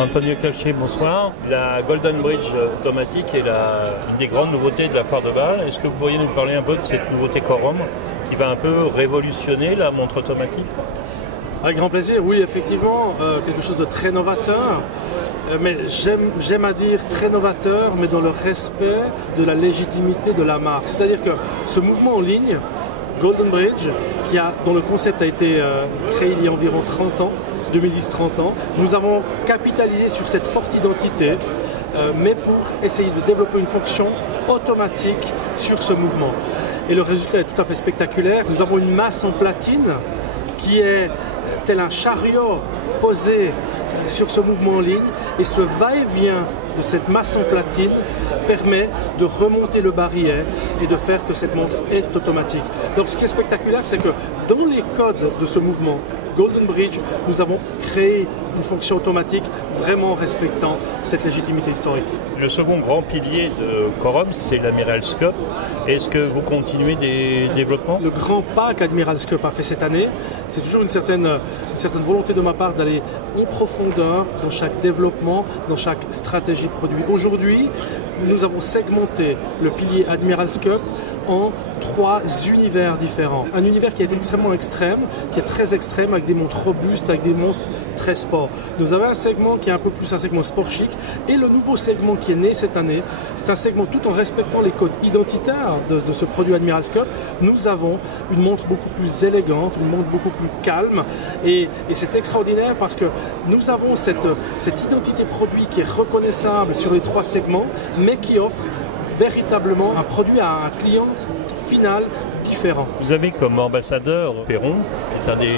Antonio Cachet, bonsoir. La Golden Bridge automatique est une des grandes nouveautés de la foire de Bâle. Est-ce que vous pourriez nous parler un peu de cette nouveauté Corum qui va un peu révolutionner la montre automatique? Avec grand plaisir, oui, effectivement, quelque chose de très novateur. Mais j'aime à dire très novateur, mais dans le respect de la légitimité de la marque. C'est-à-dire que ce mouvement en ligne, Golden Bridge, dont le concept a été créé il y a environ 30 ans, 2010-30 ans, nous avons capitalisé sur cette forte identité, mais pour essayer de développer une fonction automatique sur ce mouvement. Et le résultat est tout à fait spectaculaire. Nous avons une masse en platine qui est tel un chariot posé sur ce mouvement en ligne, et ce va-et-vient de cette masse en platine permet de remonter le barillet et de faire que cette montre est automatique. Donc ce qui est spectaculaire, c'est que dans les codes de ce mouvement Golden Bridge, nous avons créé une fonction automatique vraiment respectant cette légitimité historique. Le second grand pilier de Corum, c'est l'Admiral's Cup. Est-ce que vous continuez des développements? Le grand pas qu'Admiral's Cup a fait cette année, c'est toujours une certaine volonté de ma part d'aller en profondeur dans chaque développement, dans chaque stratégie produit. Aujourd'hui, nous avons segmenté le pilier Admiral's Cup en 3 univers différents. Un univers qui est extrêmement extrême, qui est très extrême, avec des montres robustes, avec des monstres très sport. Nous avons un segment qui est un peu plus un segment sport chic, et le nouveau segment qui est né cette année, c'est un segment tout en respectant les codes identitaires de ce produit Admiral's Cup. Nous avons une montre beaucoup plus élégante, une montre beaucoup plus calme, et c'est extraordinaire parce que nous avons cette identité produit qui est reconnaissable sur les 3 segments, mais qui offre véritablement un produit à un client final différent. Vous avez comme ambassadeur Perron, qui est un des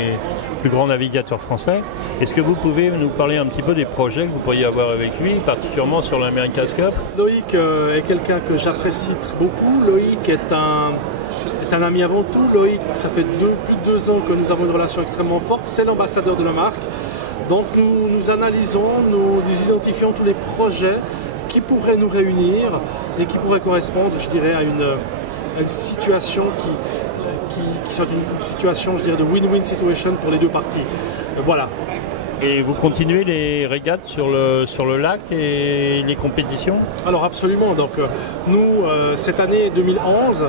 plus grands navigateurs français. Est-ce que vous pouvez nous parler un petit peu des projets que vous pourriez avoir avec lui, particulièrement sur l'America's Cup? Loïc est quelqu'un que j'apprécie beaucoup. Loïc est un ami avant tout. Loïc, ça fait plus de 2 ans que nous avons une relation extrêmement forte. C'est l'ambassadeur de la marque. Donc nous analysons, nous identifions tous les projets qui pourraient nous réunir et qui pourraient correspondre, je dirais, à une situation qui soit une situation, je dirais, de win-win situation pour les 2 parties. Voilà. Et vous continuez les régates sur le lac et les compétitions? Alors absolument. Donc nous, cette année 2011,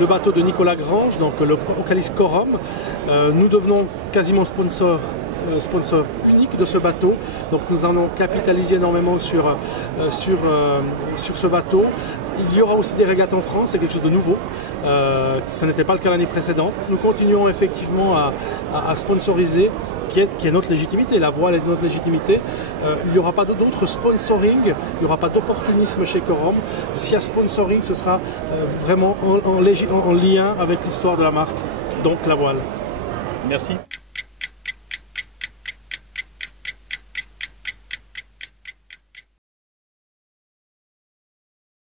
le bateau de Nicolas Grange, donc le Ocalis Corum, nous devenons quasiment sponsor unique de ce bateau. Donc nous allons capitaliser énormément sur ce bateau. Il y aura aussi des régates en France, c'est quelque chose de nouveau. Ça n'était pas le cas l'année précédente. Nous continuons effectivement à sponsoriser, qui est notre légitimité. La voile est notre légitimité. Il n'y aura pas d'autres sponsoring, il n'y aura pas d'opportunisme chez Corum. S'il y a sponsoring, ce sera vraiment en lien avec l'histoire de la marque, donc la voile. Merci.